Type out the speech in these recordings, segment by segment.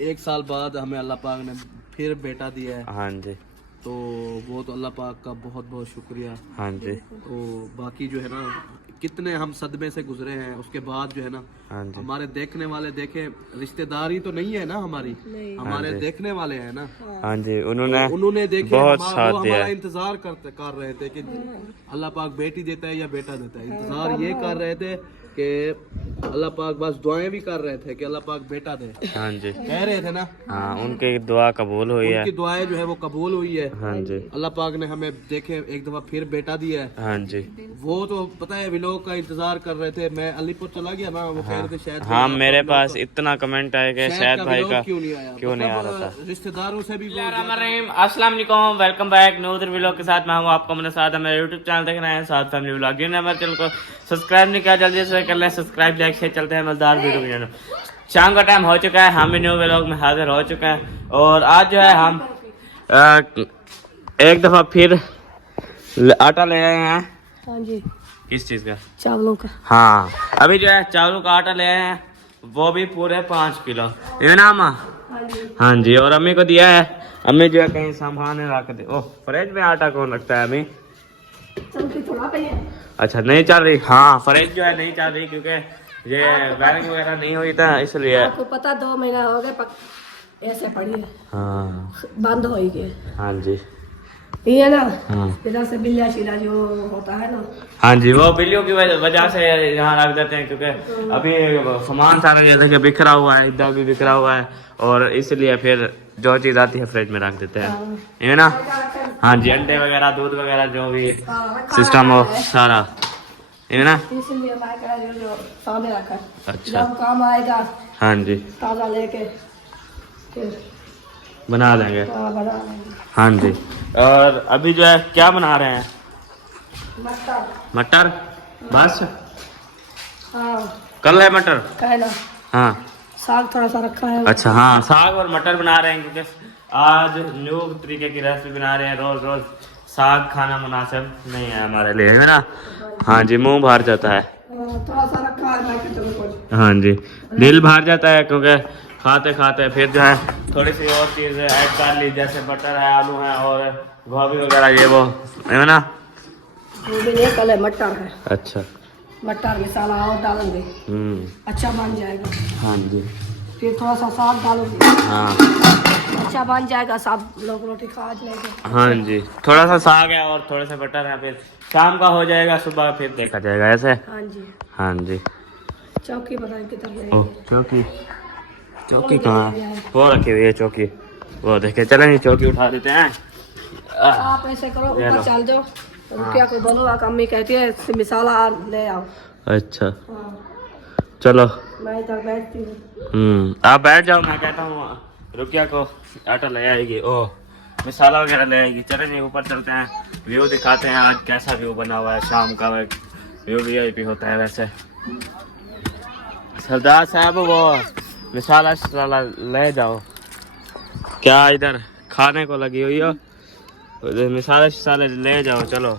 1 साल बाद हमें अल्लाह पाक ने फिर बेटा दिया है। हाँ जी। तो वो तो अल्लाह पाक का बहुत बहुत शुक्रिया। हाँ जी। तो बाकी जो है ना, कितने हम सदमे से गुजरे हैं, उसके बाद जो है ना हाँ जी। हमारे देखने वाले देखे, रिश्तेदारी तो नहीं है ना हमारी, हमारे हाँ जी। देखने वाले हैं ना। हाँ जी, उन्होंने देखे बहुत वो साथ दिया हमारा है। इंतजार कर रहे थे कि अल्लाह पाक बेटी देता है या बेटा देता है। इंतजार ये कर रहे थे कि अल्लाह पाक, बस दुआएं भी कर रहे थे कि अल्लाह पाक बेटा दे। हाँ जी। कह रहे थे ना। हाँ, उनकी दुआ कबूल हुई है। उनकी दुआएं जो है वो कबूल हुई है। हाँ जी। अल्लाह पाक ने हमें देखे एक दफा फिर बेटा दिया है। हाँ जी। वो तो पता है व्लॉग का इंतजार कर रहे थे। मैं अलीपुर चला गया ना, वो कह रहे थे शायद हाँ, मेरे पास इतना कमेंट आया कि शायद भाई का क्यों नहीं आया, क्यों नहीं आ रहा था। रिश्तेदारों से भी अस्सलाम वालेकुम, वेलकम बैक नूर व्लॉग के साथ मैं हूँ आपको मेरे साथ मेरे यूट्यूब चैनल देख रहे हैं साथ फैमिली व्लॉग। जिन्होंने हमारे चैनल को सब्सक्राइब नहीं किया जल्दी से कर लें सब्सक्राइब, लाइक से चलते हैं मजेदार वीडियो की तरफ। शाम का टाइम हो चुका है, हम भी न्यू व्लॉग में हाजिर हो चुके हैं और आज जो है हम एक दफा फिर आटा ले आए हैं। हाँ जी। किस चीज का? चावलों का। हाँ, अभी जो है चावलों का आटा ले आए हैं, वो भी पूरे 5 किलो, ये ना अम्मा? हाँ जी। और अम्मी को दिया है, अम्मी जो है कहीं संभालने रख दे। ओह, फ्रिज में आटा कौन रखता है अम्मी? अच्छा, नहीं चल रही। हाँ, फ्रिज जो है नहीं चल रही क्योंकि ये वायरिंग वगैरह नहीं हुई था, इसलिए। आपको पता 2 महीना हो गए ऐसे पड़ी है। हाँ। बंद हो गई। हाँ जी। ये ना हाँ। इधर से बिल्ला शिला जो होता है ना। हाँ जी, वो बिल्लियों की वजह से यहाँ रख देते हैं क्योंकि अभी सामान सारा जैसे कि बिखरा हुआ है, इधर भी बिखरा हुआ है, और इसलिए फिर जो चीज़ आती है फ्रिज में रख देते हैं, ये ना। हाँ जी, अंडे वगैरह, दूध वगैरह जो भी सिस्टम हो सारा, ये ना। इसलिए मैं जो सामने रखा है। अच्छा। जब काम आएगा हाँ जी, ताज़ा लेके फिर बना देंगे। बना लेंगे। हाँ जी। और अभी जो है क्या बना रहे हैं? मटर। मटर बस? हाँ, कल है मटर? कहना हाँ। साग थोड़ा सा रखा है। अच्छा, हाँ, साग और मटर बना रहे हैं क्योंकि आज न्यू तरीके की रेसिपी बना रहे हैं। रोज रोज साग खाना मुनासिब नहीं है हमारे लिए, है ना। हाँ जी, मुंह भर जाता है। थोड़ा सा रखा है मैं कि चलो कुछ। हाँ जी, दिल भर जाता है क्योंकि खाते खाते फिर जो है थोड़ी सी और चीज़ ऐड कर ली, जैसे बटर है, आलू है और गोभी वगैरह, ये वो, है ना। गोभी नहीं, कल मटर है। अच्छा। मटर मसाला और डालेंगे, अच्छा बन जाएगा। हाँ जी। फिर थोड़ा सा साग डालोगे, हाँ। अच्छा बन जाएगा, सब लोग रोटी खा लेंगे। हाँ जी, थोड़ा सा साग है और थोड़े से बटर है, फिर शाम का हो जाएगा, सुबह फिर देखा जाएगा ऐसे। हाँ जी। हाँ जी। चौकी बताएं किधर ओह, चौकी, चौकी कहाँ है? वो रखी हुई है चौकी, वो देखे। चलें जी, चौकी उठा देते हैं। आप ऐसे करो, ऊपर चल जाओ, रुपया को बनवा, अम्मी कहती है मसाला ले आओ। अच्छा, हाँ। चलो। मैं इधर बैठती हूँ। आप बैठ जाओ, मैं कहता हूँ रुकिया को आटा ले आएगी, ओह मसाला वगैरह ले आएगी। चलें जी, ऊपर चलते हैं, व्यू दिखाते हैं आज कैसा व्यू बना हुआ है। शाम का व्यू VIP होता है वैसे। सरदार साहब, वो मसाला शसाला ले जाओ। क्या इधर खाने को लगी हुई हो? मसाला शसाले ले जाओ, चलो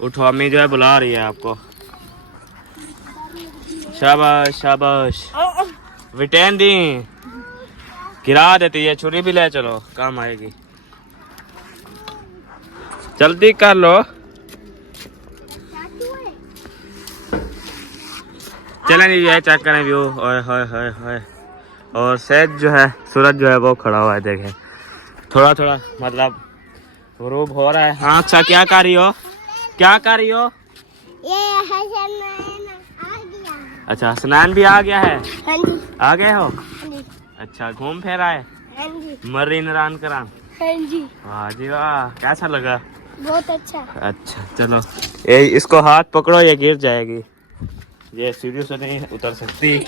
उठो, अम्मी जो है बुला रही है आपको। शाबाश शाबाश, विटेन दी गिरा देती है, छुरी भी ले चलो, काम आएगी। जल्दी कर लो। चलें जी, ये चेक करें व्यू। ओए होए होए होए। और सैद जो है, सूरज जो है वो खड़ा हुआ है, देखें थोड़ा थोड़ा मतलब गुरूब हो रहा है। हाँ, अच्छा, क्या कर रही हो? क्या कर रही हो? ये हसनैन आ गया। अच्छा, हसनैन भी आ गया है। हाँ जी। आ गए हो? हाँ जी। अच्छा, घूम फिर आए? हाँ जी। मरीन रान करान? हाँ जी। वाह जी वाह, कैसा लगा? बहुत अच्छा। अच्छा, चलो ये इसको हाथ पकड़ो, ये गिर जाएगी, ये सीढ़ी से नहीं उतर सकती।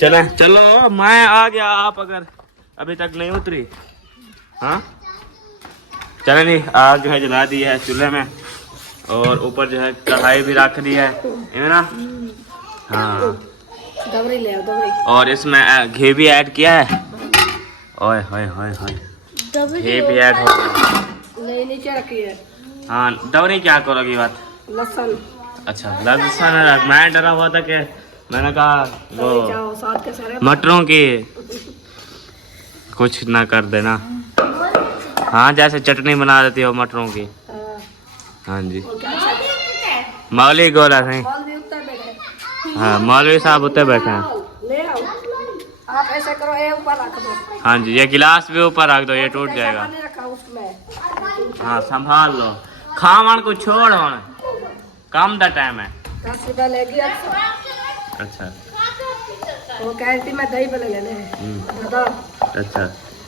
चले चलो, मैं आ गया, आप अगर अभी तक नहीं उतरी। हाँ, चले नहीं, आग जो है जला दी है चूल्हे में, और ऊपर जो है कढ़ाई भी रख दी है ना। हाँ, दबरी ले आओ, दबरी। और इसमें घी भी ऐड किया है। ओए होए होए होए, घी भी ऐड हो गया। नहीं, नीचे रखी है। हाँ, दवरी क्या करोगी बात? लहसुन। अच्छा, लहसुन। मैं डरा हुआ था कि मैंने कहा वो जाओ साथ के सारे मटरों की कुछ ना कर देना। हाँ जैसे चटनी बना देती हो मटरों की। हाँ जी मौलवी गोला सही। हाँ मौलवी साहब उत्ते बैठे हैं। ले आओ आप ऐसे करो ये ऊपर रख दो। हाँ जी ये गिलास भी ऊपर रख दो ये टूट जाएगा। पानी रखा उसमें हाँ संभाल लो खावन को छोड़ होने काम का टाइम है। 10 रुपया लेगी अच्छा वो कह रही थी मैं दही बल्ले लेने हैं दादा अच्छा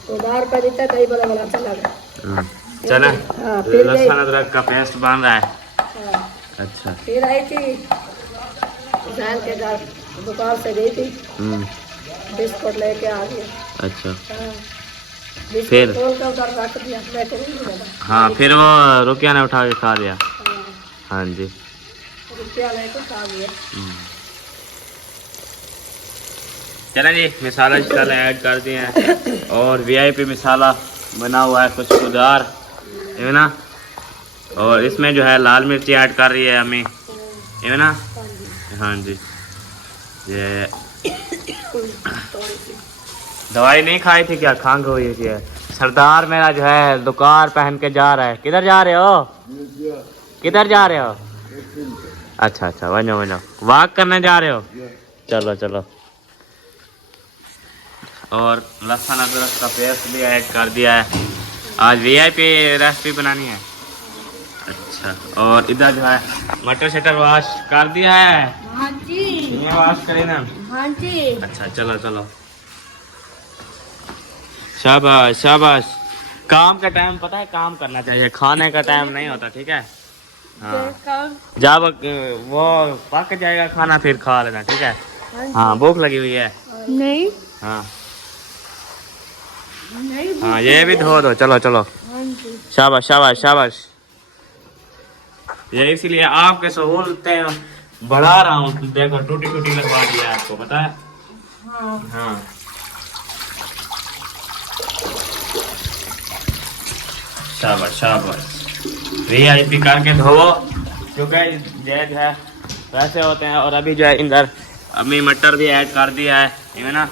तो 10 रुपये देते दही बल्ले वाला चला गया। चले हाँ, फिर गई। लहसुन अदरक का पेस्ट बन रहा है। हाँ, अच्छा फिर आई थी जैन के घर दुकान से गई थी बिस्कुट लेके आ गया। अच्छा हाँ, फिर? बिस्कुट खोल कर उधर रख दिया मैं करूँगी दादा। हाँ फिर वो रुकिया ने उठा के खा लिया। हाँ, हाँ जी रुपया लेके खा गया। चलें जी मसाला ऐड कर दिए हैं और वीआईपी मसाला बना हुआ है खुशबूदार है ना। और इसमें जो है लाल मिर्ची ऐड कर रही है अम्मी है ना। हाँ जी ये दवाई नहीं खाई थी क्या खंघ हुई थी। सरदार मेरा जो है दुकान पहन के जा रहा है। किधर जा रहे हो किधर जा रहे हो। अच्छा अच्छा वनो वनो वॉक करने जा रहे हो। चलो चलो और लहसुन अदरक का पेस्ट भी ऐड कर दिया है। आज वीआईपी रेसिपी बनानी है। अच्छा और इधर जो है मटर शटर वॉश कर दिया है। हाँ जी ये वॉश करें ना। हाँ जी अच्छा चलो चलो शाबाश शाबाश। काम का टाइम पता है काम करना चाहिए खाने का टाइम नहीं होता ठीक है। हाँ जब वो पक जाएगा खाना फिर खा लेना ठीक है। हाँ भूख लगी हुई है। नहीं हाँ हाँ ये भी धो दो चलो चलो शाबाश शाबाश शाबाश। ये इसीलिए आपके सहूलतें बढ़ा रहा हूँ। देखो टूटी टूटी लगवा दिया आपको पता है। हाँ शाबाश शाबाश वीआईपी करके धोवो क्योंकि ये जो है वैसे होते हैं। और अभी जो है इधर अम्मी मटर भी ऐड कर दिया है ना।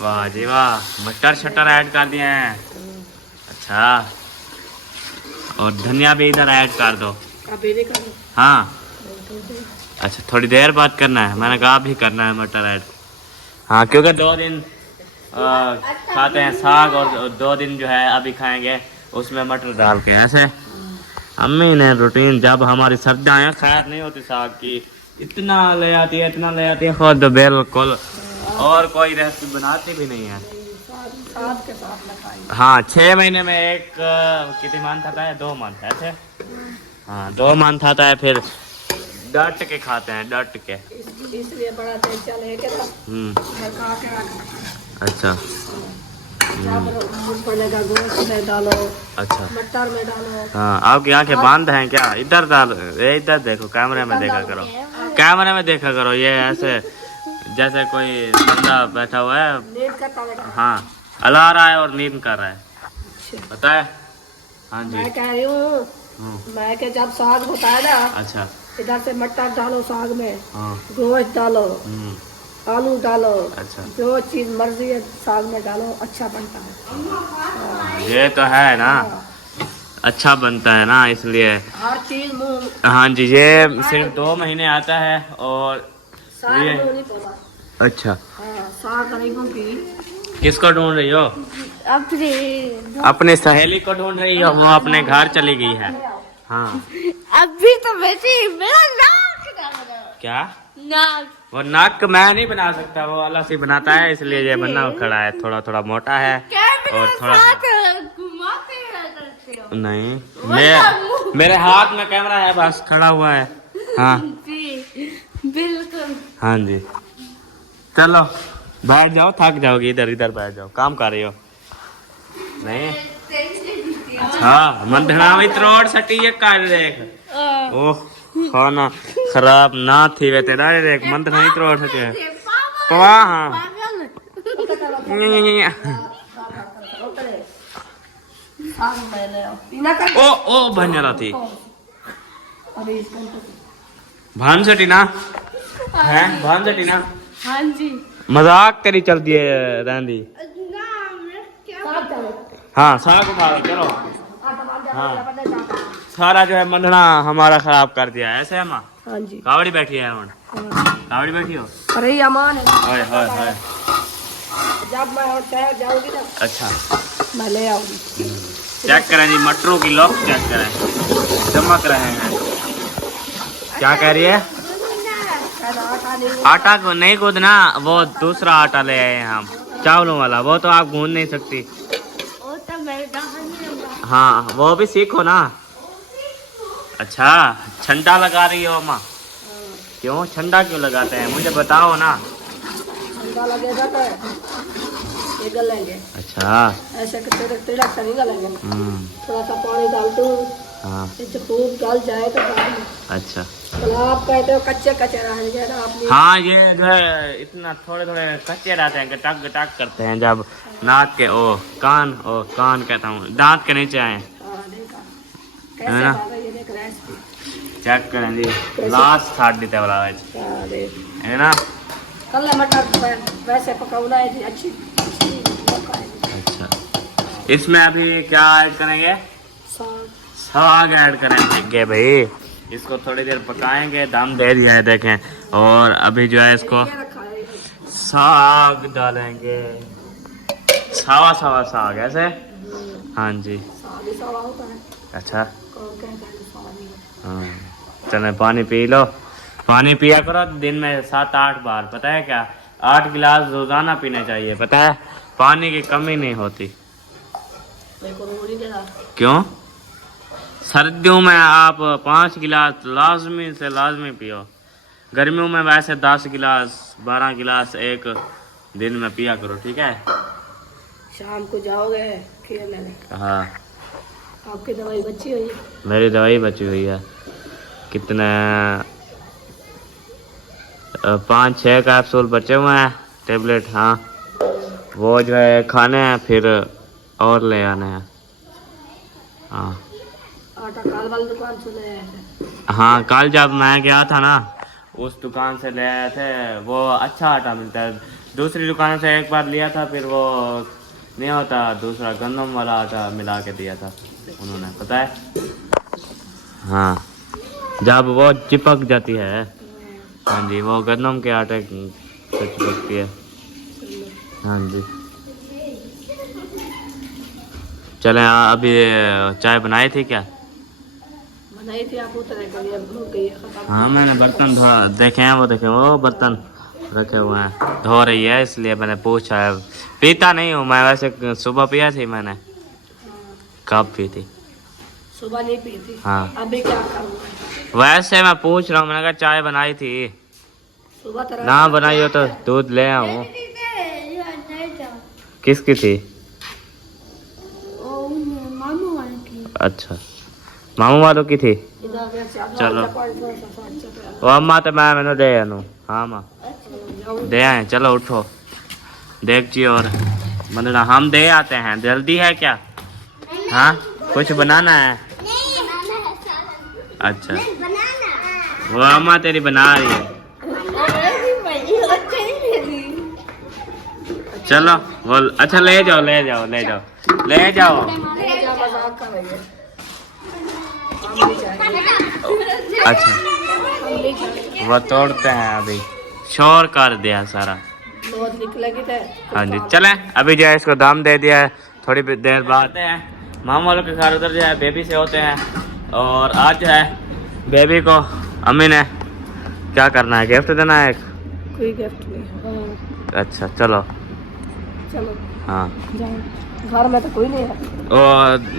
वाह जी वाह मटर शटर ऐड कर दिए हैं। अच्छा और धनिया भी इधर ऐड कर दो। अभी नहीं करो। हाँ अच्छा थोड़ी देर बाद करना है। मैंने कहा भी करना है मटर ऐड। हाँ क्योंकि 2 दिन खाते हैं साग और 2 दिन जो है अभी खाएंगे उसमें मटर डाल के। ऐसे अम्मी ने रूटीन जब हमारी सर्दियाँ खैर नहीं होती साग की इतना ले आती है खुद बिल्कुल और कोई रेसिपी बनाती भी नहीं है। साथ के साथ लगाई। हाँ 6 महीने में एक कितनी मंथ आता है 2 मंथ ऐसे। हाँ 2 मंथ आता है फिर डट के खाते हैं डट के। इसलिए बड़ा तेज चले के खा के रख। अच्छा मूंगफली का गोश्त में डालो अच्छा मटर में डालो। हाँ आपकी आंखें बंद हैं क्या। इधर डालो ये इधर देखो कैमरे में देखा करो कैमरे में देखा करो। ये ऐसे जैसे कोई बंदा बैठा हुआ है नींद करता है। हाँ अला रहा है और नींद कर रहा है पता है। हाँ जी मैं कह रही हूँ मैं के जब साग होता है ना अच्छा इधर से मटर डालो साग में हाँ गोश्त डालो आलू डालो अच्छा जो चीज मर्जी है साग में डालो अच्छा बनता है। ये तो है ना अच्छा बनता है ना इसलिए हर चीज मुंह हाँ जी ये सिर्फ 2 महीने आता है और साग ये मुंह नहीं पड़ा। अच्छा हाँ साग गरीबों की। किसको ढूंढ रही हो। अपने अपने सहेली को ढूंढ रही हो वो अपने घर चली गई है। हाँ अभी तो वैसे ही मेरा नाक क्या नाक वो नाक मैं नहीं बना सकता वो अल्लाह से बनाता है इसलिए ये बनना खड़ा है। थोड़ा थोड़ा मोटा है और थोड़ा घुमाते रहते हो। नहीं मेरे हाथ में कैमरा है बस खड़ा हुआ है। हाँ बिल्कुल हाँ जी चलो बैठ जाओ थक जाओगी इधर इधर बैठ जाओ काम कर रही हो नहीं। हाँ मंधनावी त्रोड़ सटी ये कर देख ओह खाना खराब ना थी वे तेरा देख मंधनावी त्रोड़ सके पवा हाँ साग में ले आओ पीना कर। ओ भंजरा थी अभी इसको भान सटी ना हैं भान जटी ना हाँ जी मजाक करी चल दिए रहंदी साग चलो हाँ साग उठा लो, चलो आटा मार दे हाँ। पता जाता सारा जो है मंडना हमारा खराब कर दिया है ऐसे है माँ हाँ जी कावड़ी बैठी है हम कावड़ी बैठी हो अरे ये अमान है हाय हाय हाय जब मैं और शहर जाऊंगी ना अच्छा मैं ले आऊंगी चेक करें जी मटरों की लॉक चेक करें चमक रहे हैं क्या कह रही है आटा नहीं आटा को नहीं गूंदना वो दूसरा आटा ले आए हैं हम चावलों वाला वो तो आप गूंद नहीं सकती वो तो मेरे दादा हाँ वो भी सीखो ना अच्छा छंटा लगा रही हो माँ क्यों छंटा क्यों लगाते हैं मुझे बताओ ना ठंडा लगेगा तो ये गलेंगे अच्छा ऐसे तिड़क से नहीं गलेंगे थोड़ा सा पानी डाल दूँ हाँ जब खूब गल जाए तो डाल दूँ। अच्छा तो आप कहते हो कच्चे कच्चे रहेंगे ना आप हाँ ये जो है इतना थोड़े थोड़े कच्चे रहते हैं गटाक गटाक करते हैं जब नाक के कान कहता हूँ दांत के नीचे आए कैसे है ना? बाबा ये देख रेसिपी चेक करें जी लास्ट छाट देते वाला है ना कल मटर वैसे पकाना है जी अच्छी मौका है जी। अच्छा इसमें अभी क्या ऐड करेंगे साग साग ऐड करेंगे भाई इसको थोड़ी देर पकाएंगे दम दे दिया है देखें और अभी जो है इसको ये रखा है साग डालेंगे सावा सावा साग ऐसे हाँ जी साग ही सावा होता है अच्छा कौन कहता है सावा नहीं होता। हाँ चले पानी पी लो पानी पिया करो दिन में 7-8 बार पता है क्या 8 गिलास रोजाना पीने चाहिए पता है पानी की कमी नहीं होती मेरे को वो नहीं देना क्यों सर्दियों में आप 5 गिलास लाजमी से लाजमी पियो गर्मियों में वैसे 10 गिलास 12 गिलास एक दिन में पिया करो ठीक है शाम को जाओगे खेलने में हाँ आपकी दवाई बची हुई है मेरी दवाई बची हुई है कितने 5-6 कैप्सूल बचे हुए हैं टेबलेट हाँ वो जो है खाने हैं फिर और ले आने हैं हाँ आटा काल वाली दुकान से ले आए थे हाँ कल जब मैं गया था ना उस दुकान से ले आए थे वो अच्छा आटा मिलता है दूसरी दुकान से एक बार लिया था फिर वो नहीं होता दूसरा गंदम वाला आटा मिला के दिया था उन्होंने पता है हाँ जब वो चिपक जाती है हाँ जी वो गंदम के आटे से चिपकती है हाँ जी चले अभी चाय बनाई थी क्या बनाई थी आप उतरे के लिए भूल गई है खत्म हाँ मैंने बर्तन देखे हैं वो देखे वो बर्तन रखे हुए हैं धो रही है इसलिए मैंने पूछा है पीता नहीं हूँ मैं वैसे सुबह पिया थी मैंने कब पी थी सुबह नहीं पी थी हाँ अभी क्या करूँगा वैसे मैं पूछ रहा हूँ मैंने कहा चाय बनाई थी सुबह तरह ना बनाई हो तो दूध ले आऊँ किसकी थी मामू वाले की अच्छा मामू वालों की थी इधर से चलो। चलो वो अम्मा तो मैं मैंने दे आनू हाँ माँ दे आए चलो उठो देख जी और बनना हम दे आते हैं जल्दी है क्या हाँ कुछ बनाना है अच्छा वो अम्मा तेरी बना रही है चलो वो अच्छा ले जाओ ले जाओ ले जाओ ले जाओ क्या मजाक कर रही है हम नहीं जाएंगे अच्छा हम नहीं जाएंगे वो तोड़ते हैं अभी शोर कर दिया सारा बहुत निकलेगी थे हाँ जी चलें अभी जो है इसको दाम दे दिया है थोड़ी देर बाद हैं मामा वालों के घर उधर जो है बेबी से होते हैं और आज जो है बेबी को अम्मी ने क्या करना है गिफ्ट देना है एक कोई गिफ्ट नहीं अच्छा चलो चलो हाँ जाओ घर में तो कोई नहीं है वो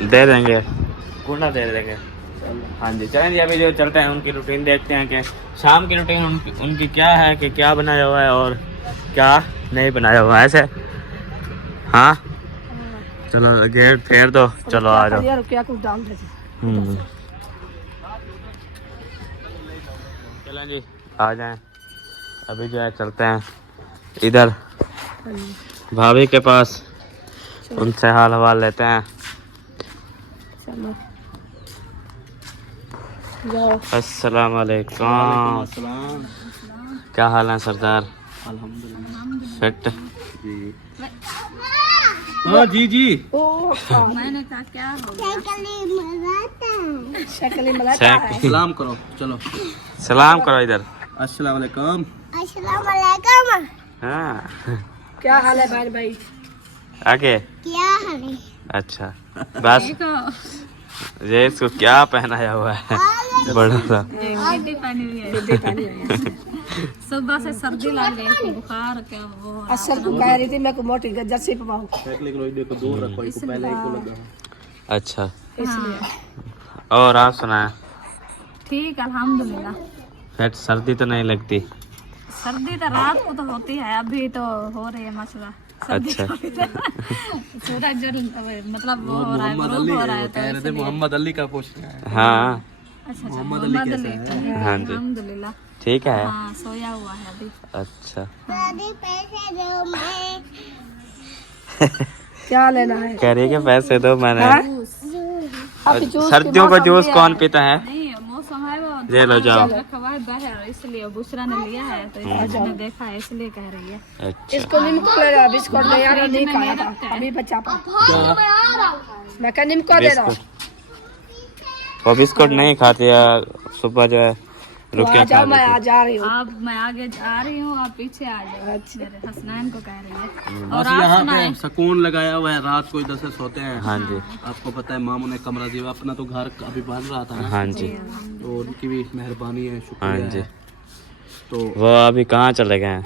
दे देंगे कुंडा दे देंगे हाँ जी चलें जी अभी जो चलते हैं उनकी रूटीन देखते हैं कि शाम की रूटीन उनकी क्या है कि क्या बनाया हुआ है और क्या नहीं बनाया हुआ है ऐसे हाँ चलो गेट फेर दो चलो आ जाओ यार क्या कुछ डाल देते चलें जी आ जाएं अभी जो है चलते हैं इधर भाभी के पास उनसे हाल हवाल लेते हैं चलो जाओ अस्सलाम वालेकुम क्या हाल है सरदार? अल्हम्दुलिल्लाह फिट? जी। हाँ जी जी। ओ मैंने कहा क्या हो गया? शक्ल ही मलाता है। सलाम करो चलो। सलाम करो इधर। अस्सलाम वालेकुम। हाँ क्या हाल है भाई भाई? आगे क्या है? अच्छा बस ये इसको क्या पहनाया हुआ है बड़ा सा। गिद्दी पहनी हुई है। सुबह से सर्दी लग गई थी, बुखार क्या वो। असल को कह रही थी मैं को मोटी जर्सी पवाऊं देखो दूर रखो इसको पहले इसको लगा। अच्छा इसलिए। और आप सुनाए? ठीक अल्हम्दुलिल्लाह। फिर सर्दी तो नहीं लगती? सर्दी तो रात को तो होती है, अभी तो हो रही है मसला। अच्छा सूरज मतलब वो हो रहा है, मोहम्मद ग्रुप अली हो रहा है कह रहे थे मोहम्मद अली का पूछ रहे हैं। हाँ अच्छा मोहम्मद अली कैसा है? हाँ जी अल्हम्दुलिल्लाह। ठीक है। हाँ सोया हुआ है अभी। अच्छा क्या लेना है? कह रही है कि पैसे दो मैंने। हाँ? अभी जूस सर्दियों का जूस कौन पीता है? नहीं मौसम है वो ले लो जाओ। रखा हुआ है बाहर, इसलिए बुशरा ने लिया है तो इसने देखा है इसलिए कह रही है। अच्छा इसको निम्को ले रहा बिस्कुट ले यार नहीं खाया था अभी बच्चा पा। मैं कह निम्को दे रहा हूँ। वो बिस्कुट नहीं खाती यार, सुबह जो है रुक के आ खा जाओ मैं लेती। आ जा रही हूँ। आप मैं आगे आ रही हूँ, आप पीछे आ जाओ। अच्छा। मेरे हसनैन को कह रही है। बस और आप यहाँ सुनाए? पे सुकून लगाया हुआ है, रात को इधर से सोते हैं। हाँ जी आपको पता है मामू ने कमरा दिया, अपना तो घर अभी बन रहा था ना, हाँ जी तो उनकी भी मेहरबानी है, हाँ शुक्रिया जी। है। तो वो अभी कहाँ चले गए हैं?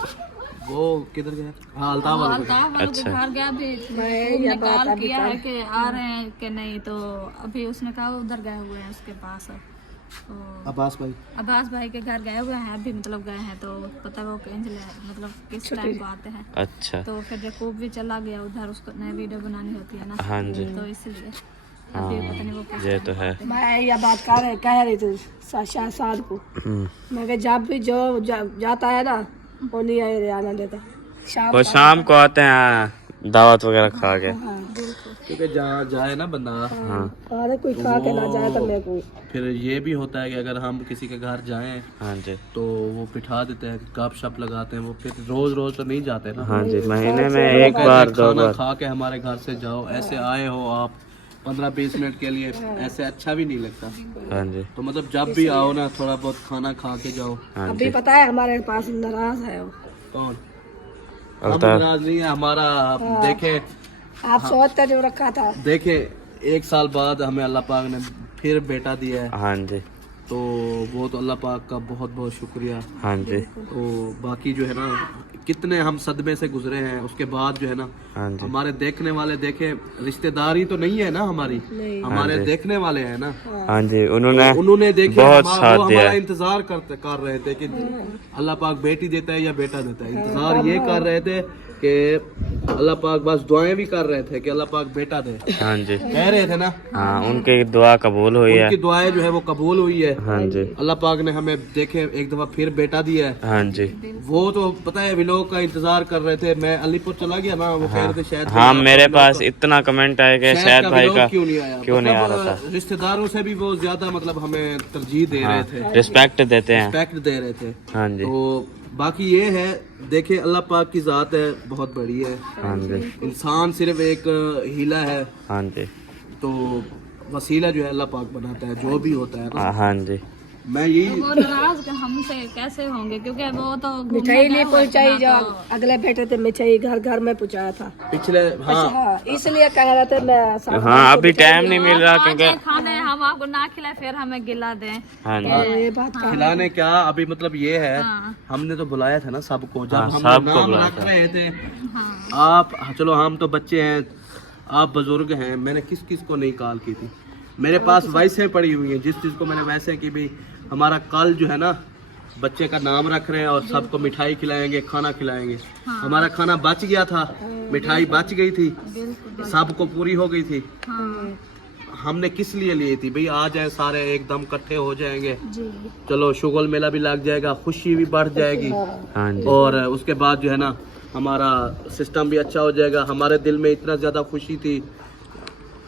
वो किधर गया? हाँ अल्ताफ वाले को गया। अल्ताफ वालों के अच्छा। घर गया भी, मैं ये बात कॉल अभी किया है कि आ रहे हैं कि नहीं, तो अभी उसने कहा वो उधर गए हुए हैं उसके पास। तो अब्बास भाई अब्बास भाई के घर गए हुए हैं, अभी मतलब गए हैं, तो पता वो मतलब किस टाइम को आते हैं। अच्छा तो फिर यकूब भी चला गया उधर, उसको नई वीडियो बनानी होती है ना, हाँ जी तो इसलिए अभी पता नहीं वो किस ये time तो है। मैं ये बात कह रही थी शाहजाद को। मैं कहा जब भी जो जाता है ना वो नहीं आए आना देता। शाम वो शाम को आते हैं दावत वगैरह खा के। क्योंकि जहाँ जाए ना बंदा, हाँ अरे कोई खा के ना जाए तो मेरे को फिर ये भी होता है कि अगर हम किसी के घर जाएं हाँ जी तो वो बिठा देते हैं, गप शप लगाते हैं। वो फिर रोज रोज तो नहीं जाते ना। हाँ जी महीने में एक बार दो खाना बार। खा के हमारे घर से जाओ, ऐसे आए हो आप 15-20 मिनट के लिए, ऐसे अच्छा भी नहीं लगता। हाँ जी तो मतलब जब भी आओ ना थोड़ा बहुत खाना खा के जाओ। हाँ अभी जी पता है हमारे पास नाराज है वो। कौन? हम अल्ताफ नाराज नहीं है, हमारा देखे आप सोचते जो रखा था। देखे 1 साल बाद हमें अल्लाह पाक ने फिर बेटा दिया है, हाँ जी तो वो तो अल्लाह पाक का बहुत बहुत शुक्रिया। हाँ जी तो बाकी जो है ना कितने हम सदमे से गुजरे हैं, उसके बाद जो है ना हाँ जी हमारे देखने वाले देखे, रिश्तेदारी तो नहीं है ना हमारी, हमारे हाँ जी। देखने वाले हैं ना, हाँ जी उन्होंने देखे बहुत वो साथ दिया। हमारा इंतजार कर रहे थे कि अल्लाह पाक बेटी देता है या बेटा देता है। इंतजार ये कर रहे थे कि अल्लाह पाक, बस दुआएं भी कर रहे थे कि अल्लाह पाक बेटा दे। हाँ जी कह रहे थे ना, हाँ उनकी दुआ कबूल हुई है। उनकी दुआएं जो है वो कबूल हुई है। हाँ जी अल्लाह पाक ने हमें देखे एक दफा फिर बेटा दिया है। हाँ जी वो तो पता है विलोक का इंतजार कर रहे थे। मैं अलीपुर चला गया ना, वो कह रहे थे शायद हाँ मेरे पास इतना कमेंट आया कि शायद भाई विलोक का क्यों नहीं आया। क्यों नहीं आ मतलब रहा था। रिश्तेदारों से भी वो ज्यादा मतलब हमें तरजीह दे रहे थे, रिस्पेक्ट देते हैं। रिस्पेक्ट दे रहे थे। हाँ जी तो बाकी ये है, देखे अल्लाह पाक की जात है, बहुत बड़ी है। हाँ जी इंसान सिर्फ एक हीला है, हाँ जी तो वसीला जो है अल्लाह पाक बनाता है जो भी होता है ना। हाँ जी मैं यही वो नाराज हमसे कैसे होंगे, क्योंकि वो तो घूमने मिठाई नहीं गए हुए पहुंचाई थे जो ना, तो अगले बेटे थे मिठाई घर घर में पहुंचाया था। पिछले हाँ हाँ इसलिए कह रहे थे मैं हाँ अभी टाइम नहीं मिल रहा आज क्योंकि खाने हम आपको ना खिलाए फिर हमें गिला दें। हाँ जी ये बात खिलाने क्या, अभी मतलब ये है हाँ। हमने तो बुलाया था ना सबको, जब हाँ, हम सबको नाम बुलाया रख था। रहे थे। हाँ आप चलो हम तो बच्चे हैं, आप बुजुर्ग हैं, मैंने किस किस को नहीं कॉल की थी। मेरे पास वैसे पड़ी हुई है, जिस चीज़ को मैंने वैसे कि भी हमारा कल जो है ना बच्चे का नाम रख रहे हैं और सबको मिठाई खिलाएंगे, खाना खिलाएंगे। हमारा खाना बच गया था, मिठाई बच गई थी, सबको पूरी हो गई थी। हाँ हमने किस लिए ली थी भाई, आ जाए सारे एकदम इकट्ठे हो जाएंगे, जी चलो शुगल मेला भी लग जाएगा, खुशी भी बढ़ जाएगी, हाँ जी और उसके बाद जो है ना हमारा सिस्टम भी अच्छा हो जाएगा। हमारे दिल में इतना ज़्यादा खुशी थी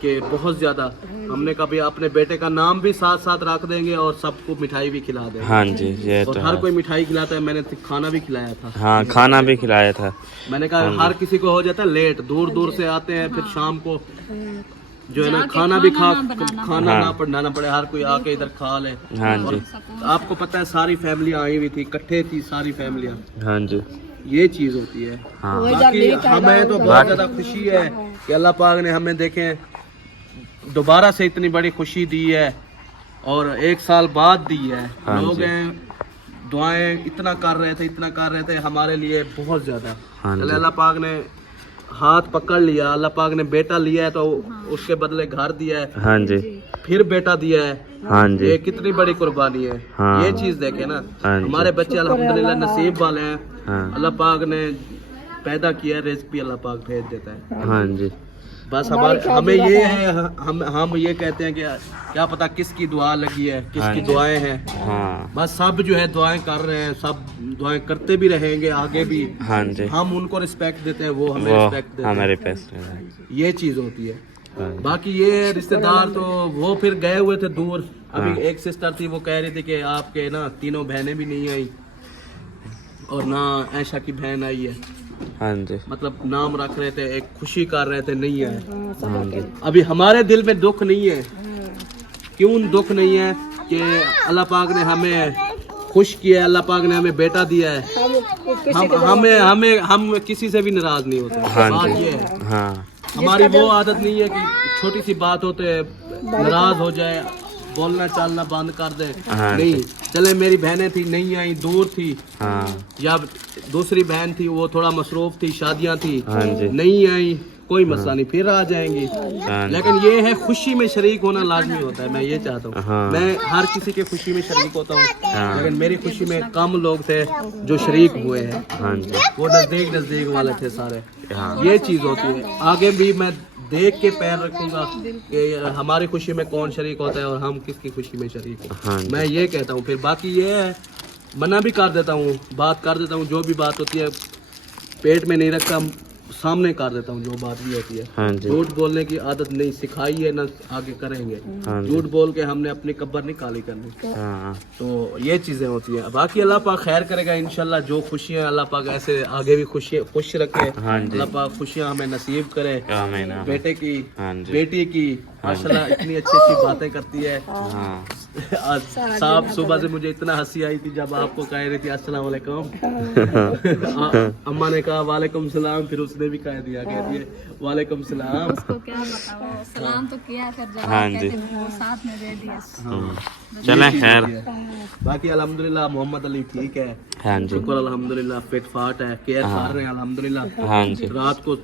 कि बहुत ज़्यादा हमने कभी अपने बेटे का नाम भी साथ साथ रख देंगे और सबको मिठाई भी खिला देंगे। हाँ जी, ये और तो हर है। कोई मिठाई खिलाता है, मैंने तो खाना भी खिलाया था। हाँ, खाना भी खिलाया था। मैंने कहा हर किसी को हो जाता है लेट, दूर दूर से आते हैं, फिर शाम को जो है ना खाना भी खाना ना बनाना पड़े, हर कोई आके इधर खा ले। हाँ जी, आपको पता है सारी फैमिली आई हुई थी, इकट्ठे थी सारी फैमिलियाँ, हाँ जी, ये चीज होती है। हाँ, बाकी हमें तो बहुत ज्यादा खुशी है कि अल्लाह पाक ने हमें देखें दोबारा से इतनी बड़ी खुशी दी है और 1 साल बाद दी है। हाँ लोग जी। हैं दुआएं इतना कर रहे थे हमारे लिए बहुत ज्यादा। हाँ जी। चले अल्लाह पाक ने हाथ पकड़ लिया, अल्लाह पाक ने बेटा लिया है तो उसके बदले घर दिया है, हाँ जी, फिर बेटा दिया है। हाँ जी, ये कितनी बड़ी कुर्बानी है। हाँ। ये चीज देखे ना, हाँ जी। हमारे बच्चे अल्हम्दुलिल्लाह नसीब वाले हैं। हाँ, अल्लाह पाक ने पैदा किया, रिस्क भी अल्लाह पाक भेज देता है। हाँ जी, बस हमें ये है, हम ये कहते हैं कि क्या पता किसकी दुआ लगी है, किसकी हाँ। दुआएं हैं। हाँ, बस सब जो है दुआएं कर रहे हैं, सब दुआएं करते भी रहेंगे आगे भी। हाँ जी, हम उनको रिस्पेक्ट देते हैं, वो हमें वो रिस्पेक्ट देते हमारे हैं। पैसे। ये चीज होती है। हाँ, बाकी ये रिश्तेदार तो वो फिर गए हुए थे दूर। अभी हाँ। एक सिस्टर थी, वो कह रही थी कि आपके ना 3 बहनें भी नहीं आई और ना ऐशा की बहन आई है। हाँ जी, मतलब नाम रख रहे थे, एक खुशी कर रहे थे, नहीं आए। हाँ जी, अभी हमारे दिल में दुख नहीं है। क्यों दुख नहीं है कि अल्लाह पाक ने हमें खुश किया है, अल्लाह पाक ने हमें बेटा दिया है। हम किसी से भी नाराज नहीं होते। हाँ बात जी, ये है, हाँ, हमारी वो आदत नहीं है कि छोटी सी बात होते नाराज हो जाए, बोलना चालना बंद कर दे। हाँ नहीं, चले मेरी बहनें थी नहीं आई, दूर थी, हाँ, या दूसरी बहन थी वो थोड़ा मसरूफ थी, शादियां थी, हाँ जी, नहीं आई, कोई मसला नहीं, फिर आ जाएंगी। हाँ जी, लेकिन ये है खुशी में शरीक होना लाजमी होता है। मैं ये चाहता हूँ, हाँ। मैं हर किसी के खुशी में शरीक होता हूँ, हाँ। लेकिन मेरी खुशी में कम लोग थे जो शरीक हुए हैं। हाँ जी, वो नजदीक वाले थे सारे। हाँ, ये चीज होती है। आगे भी मैं देख के पैर रखूंगा कि हमारी खुशी में कौन शरीक होता है और हम किसकी खुशी में शरीक हैं। हाँ जी, मैं ये कहता हूँ। फिर बाकी ये है, मना भी कर देता हूँ, बात कर देता हूँ, जो भी बात होती है पेट में नहीं रखता, सामने कर देता हूँ जो बात भी होती है। हाँ जी, झूठ बोलने की आदत नहीं सिखाई है, ना आगे करेंगे। हाँ जी, झूठ बोल के हमने अपनी कब्र नहीं काली करनी। हाँ, तो ये चीजें होती हैं। बाकी अल्लाह पाक खैर करेगा इंशाल्लाह। जो खुशियाँ अल्लाह पाक ऐसे आगे भी खुश रखे। हाँ जी, अल्लाह पाक खुशियाँ हमें नसीब करे। आमीन, आमीन। बेटे की, हाँ जी, बेटी की माशाल्लाह इतनी अच्छी बातें करती है। हाँ, आज साहब सुबह से मुझे इतना हंसी आई थी जब आपको कह रही थी अस्सलाम वालेकुम। अम्मा ने कहा वालेकुम सलाम, फिर उसने भी कह दिया, कहती है वालेकुम सलाम। उसको क्या बताओ, सलाम तो किया, फिर जवाब हाँ जी। कहते हैं, वो साथ में दे दिया। चले खैर। बाकी अल्हम्दुलिल्लाह मोहम्मद अली ठीक है, हाँ जी, शुक्र अल्हम्दुलिल्लाह, फिट फाट है, केयर कर रहे हैं अल्हम्दुलिल्लाह। हाँ जी, रात को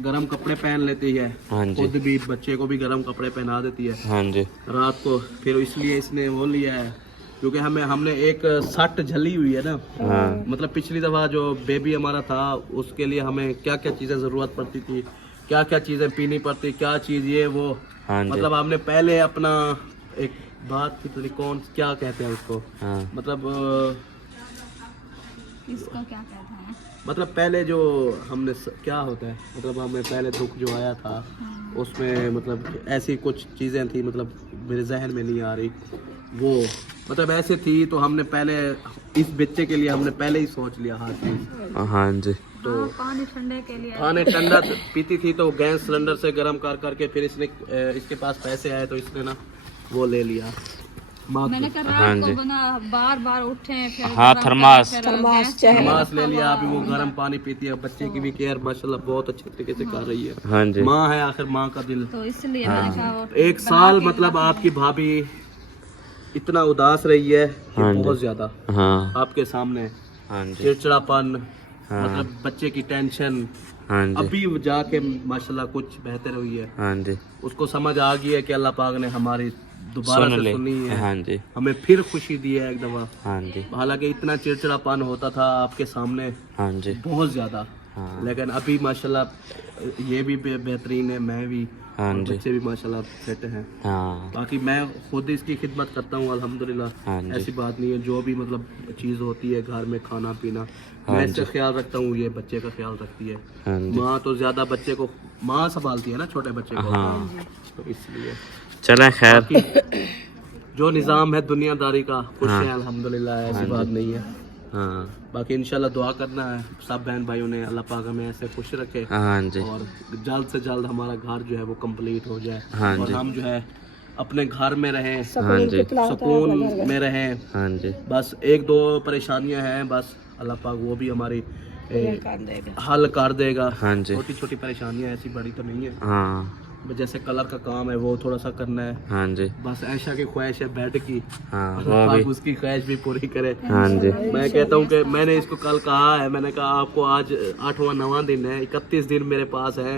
गरम कपड़े पहन लेती है, हाँ जी, खुद भी बच्चे को भी गरम कपड़े पहना देती है हाँ जी, रात को। फिर इसलिए इसने वो लिया है क्योंकि हमने एक सट झली हुई है ना। हाँ, मतलब पिछली दफा जो बेबी हमारा था उसके लिए हमें क्या क्या चीजें जरूरत पड़ती थी, क्या क्या चीजें पीनी पड़ती, क्या चीज ये वो। हाँ जी, मतलब हमने पहले अपना एक बात की तो कौन क्या कहते हैं उसको, हाँ, मतलब इसको क्या कहते हैं? मतलब पहले जो हमने क्या होता है, मतलब हमें पहले दुख जो आया था उसमें मतलब ऐसी कुछ चीज़ें थी, मतलब मेरे जहन में नहीं आ रही वो, मतलब ऐसे थी तो हमने पहले इस बच्चे के लिए हमने पहले ही सोच लिया हर चीज़। हाँ जी, तो हाँ, पानी ठंडे के लिए खाने ठंडा पीती थी तो गैस सिलेंडर से गर्म कर करके फिर इसके पास पैसे आए तो इसने ना वो ले लिया। मैंने कहा हाँ रात जी। को बना बार उठे फिर हाँ, गरम थर्मास। करें, फिर थर्मास गैस चाहिए। नमाज ले लिया, अभी वो गर्म पानी पीती है। बच्चे की भी केयर माशाल्लाह बहुत अच्छे तरीके से कर रही है। हाँ जी, माँ है आखिर, माँ का दिल। तो इसलिए मैंने कहा वो 1 साल मतलब आपकी भाभी इतना उदास रही है कि हाँ जी। बहुत ज्यादा हाँ, आपके सामने हाँ जी, चिड़चिड़ापन, हाँ। मतलब बच्चे की टेंशन। हाँ जी, अभी जाके माशाल्लाह कुछ बेहतर हुई है, हाँ जी, उसको समझ आ गई है कि अल्लाह पाक ने हमारी दोबारा सुन से ले। सुनी है, हाँ जी, हमें फिर खुशी दी है एक दफा। हाँ जी, हालांकि इतना चिड़चिड़ापन होता था आपके सामने हाँ जी, बहुत ज्यादा, हाँ। लेकिन अभी माशाल्लाह ये भी बेहतरीन है, मैं भी, हाँ और जी। बच्चे भी माशाल्लाह फिट हैं। हाँ बाकी मैं खुद इसकी खिदमत करता हूँ अल्हम्दुलिल्लाह। हाँ जी। ऐसी बात नहीं है, जो भी मतलब चीज़ होती है घर में खाना पीना हाँ मैं इसका जी। ख्याल रखता हूँ, ये बच्चे का ख्याल रखती है। हाँ जी। माँ तो ज़्यादा बच्चे को माँ संभालती है ना, छोटे बच्चे को, हाँ तो इसलिए चलें खैर। जो निज़ाम है दुनियादारी का, खुश हाँ। है अल्हम्दुलिल्लाह, ऐसी हाँ बात जी। नहीं है। हाँ बाकी इंशाल्लाह दुआ करना है सब बहन भाइयों ने, अल्लाह पाक हमें ऐसे खुश रखे हाँ जी। और जल्द से जल्द हमारा घर जो है वो कंप्लीट हो जाए, हाँ और जी। हम जो है अपने घर में रहें, हाँ सुकून जी। कितना होता है सुकून अपना घर में रहें। हाँ जी। बस एक दो परेशानियां हैं, बस अल्लाह पाक वो भी हमारी कर देगा। हल कर देगा। हाँ जी। छोटी छोटी परेशानियां, ऐसी बड़ी तो नहीं है। हाँ जैसे कलर का काम है वो थोड़ा सा करना है, हाँ जी। बस ऐशा की ख्वाहिश है बेड की, हाँ अल्लाह वो पाक भी। उसकी ख्वाहिश भी पूरी करे। हाँ जी। मैं कहता हूँ कि मैंने इसको कल कहा है, मैंने कहा आपको आज 8वां 9वां दिन है, 31 दिन मेरे पास है,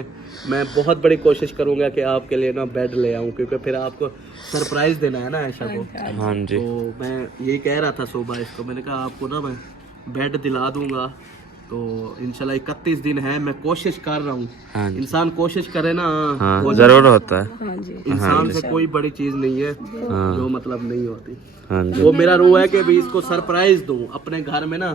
मैं बहुत बड़ी कोशिश करूँगा कि आपके लिए ना बेड ले आऊँ, क्योंकि फिर आपको सरप्राइज देना है ना ऐशा को। हाँ जी। तो मैं यही कह रहा था सुबह इसको, मैंने कहा आपको ना मैं बेड दिला दूंगा। तो इंशाल्लाह 31 दिन है, मैं कोशिश कर रहा हूँ। हाँ जी। इंसान कोशिश करे ना, हाँ जरूर होता है। हाँ जी। इंसान से कोई बड़ी चीज नहीं है हाँ। जो मतलब नहीं होती। हाँ जी। वो मेरा रूह है कि भी इसको सरप्राइज दूं अपने घर में ना,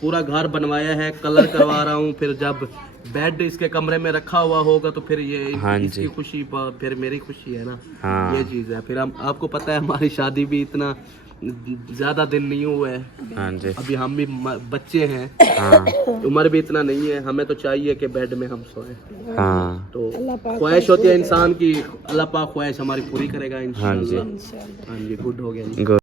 पूरा घर बनवाया है, कलर करवा रहा हूँ, फिर जब बेड इसके कमरे में रखा हुआ होगा तो फिर ये हाँ जी। इसकी खुशी फिर मेरी खुशी है ना। हाँ। ये चीज़ है। फिर हम आपको पता है हमारी शादी भी इतना ज़्यादा दिन नहीं हुए है, हाँ जी। अभी हम भी बच्चे हैं, हाँ उम्र भी इतना नहीं है, हमें तो चाहिए कि बेड में हम सोए। हाँ तो अल्लाह पाक ख्वाहिश होती है इंसान की, अल्लाह पाक ख्वाहिश हमारी पूरी करेगा हाँ जी। इंशाल्लाह। हाँ जी, गुड हो गया जी। गुड।